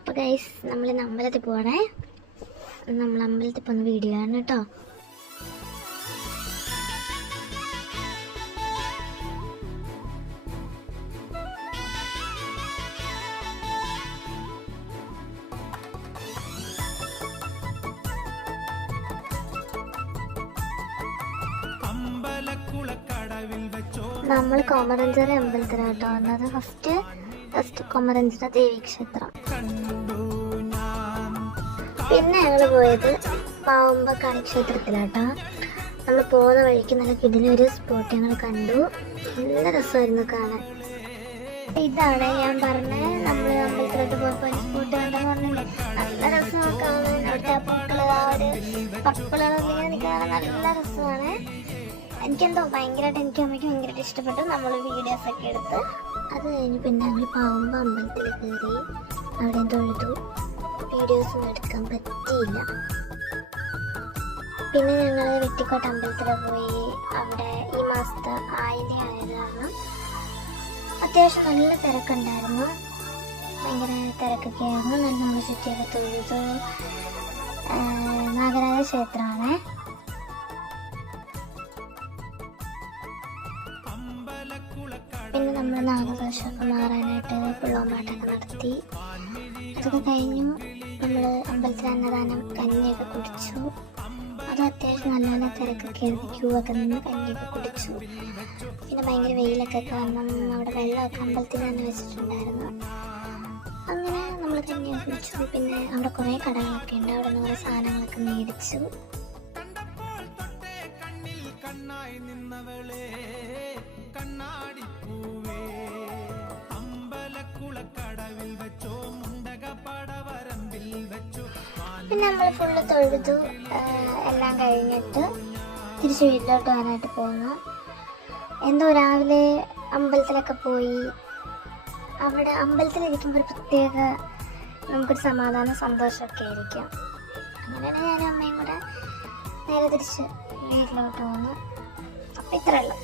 അപ്പോൾ ഗൈസ് നമ്മളിന്ന് അമ്പലത്തിൽ പോകണേ. നമ്മൾ അമ്പലത്തിൽ പോകുന്ന വീഡിയോ ആണ് കേട്ടോ. നമ്മൾ കൊമരഞ്ചേരി അമ്പലത്തിലാട്ടോ വന്നത്. ഫസ്റ്റ് കൊമരഞ്ചേരി ദേവീക്ഷേത്രം. പിന്നെ ഞങ്ങൾ പോയത് പാവുമ്പക്കാണി ക്ഷേത്രത്തിലാട്ടോ. നമ്മൾ പോകുന്ന വഴിക്ക് നല്ല കിടിലൊരു സ്പോട്ട് ഞങ്ങൾ കണ്ടു. നല്ല രസമായിരുന്നു കാണാൻ. ഇതാണ് ഞാൻ പറഞ്ഞത്, നമ്മൾ അമ്പലത്തിലോട്ട് പോയപ്പോൾ സ്പോട്ട് കണ്ടെന്ന് പറഞ്ഞില്ലേ, നല്ല രസമാണ് കാണാൻ. അവിടുത്തെ പൂക്കള്, ആ ഒരു പപ്പുകളൊക്കെ കാണാൻ നല്ല രസമാണ്. എനിക്കെന്തോ ഭയങ്കരമായിട്ട്, എനിക്ക് അമ്മയ്ക്ക് ഭയങ്കരമായിട്ട് ഇഷ്ടപ്പെട്ടു. നമ്മൾ വീഡിയോസൊക്കെ എടുത്ത് അത് കഴിഞ്ഞ് പിന്നെ ഞങ്ങൾ പാവുമ്പ അമ്പലത്തിൽ കയറി അവിടെ തൊഴുതു. വീഡിയോസൊന്നും എടുക്കാൻ പറ്റിയില്ല. പിന്നെ ഞങ്ങൾ വെട്ടിക്കോട്ട അമ്പലത്തിൽ പോയി. അവിടെ ഈ മാസത്തെ ആയിരം ആയത് കാരണം അത്യാവശ്യം നല്ല തിരക്കുണ്ടായിരുന്നു. ഭയങ്കര തിരക്കൊക്കെ ആയിരുന്നു. നല്ല നമ്മൾ ചുറ്റിയൊക്കെ തൊഴുതു. നാഗരാജ ക്ഷേത്രമാണ്. പിന്നെ നമ്മൾ നാഗദോഷമൊക്കെ മാറാനായിട്ട് പുള്ളോമ്പാട്ടൊക്കെ നടത്തി. അതൊക്കെ കഴിഞ്ഞു. നമ്മൾ അമ്പലത്തിൽ അന്നദാനം കഞ്ഞിയൊക്കെ കുടിച്ചു. അത് അത്യാവശ്യം നല്ല നല്ല തിരക്കൊക്കെ ആയിരുന്നു. ക്യൂ ഒക്കെ നിന്ന് കഞ്ഞിയൊക്കെ കുടിച്ചു. പിന്നെ ഭയങ്കര വെയിലൊക്കെ കാരണം അവിടെ വെള്ളമൊക്കെ അമ്പലത്തിൽ തന്നെ വെച്ചിട്ടുണ്ടായിരുന്നു. അങ്ങനെ നമ്മൾ കഞ്ഞിയൊക്കെ കുടിച്ചു. പിന്നെ അവിടെ കുറേ കടകളൊക്കെ ഉണ്ട്. അവിടെ നിന്ന് കുറേ സാധനങ്ങളൊക്കെ മേടിച്ചു. പിന്നെ നമ്മൾ ഫുള്ള് തൊഴുതു. എല്ലാം കഴിഞ്ഞിട്ട് തിരിച്ച് വീട്ടിലോട്ട് വരാനായിട്ട് പോകുന്നു. എന്തോ രാവിലെ അമ്പലത്തിലൊക്കെ പോയി. അവിടെ അമ്പലത്തിലിരിക്കുമ്പോൾ ഒരു പ്രത്യേക നമുക്കൊരു സമാധാനം, സന്തോഷമൊക്കെ ആയിരിക്കും. അങ്ങനെയാണ് ഞാനും അമ്മയും കൂടെ നേരെ തിരിച്ച് വീട്ടിലോട്ട് പോകുന്നു. അപ്പം ഇത്രയേ ഉള്ളൂ.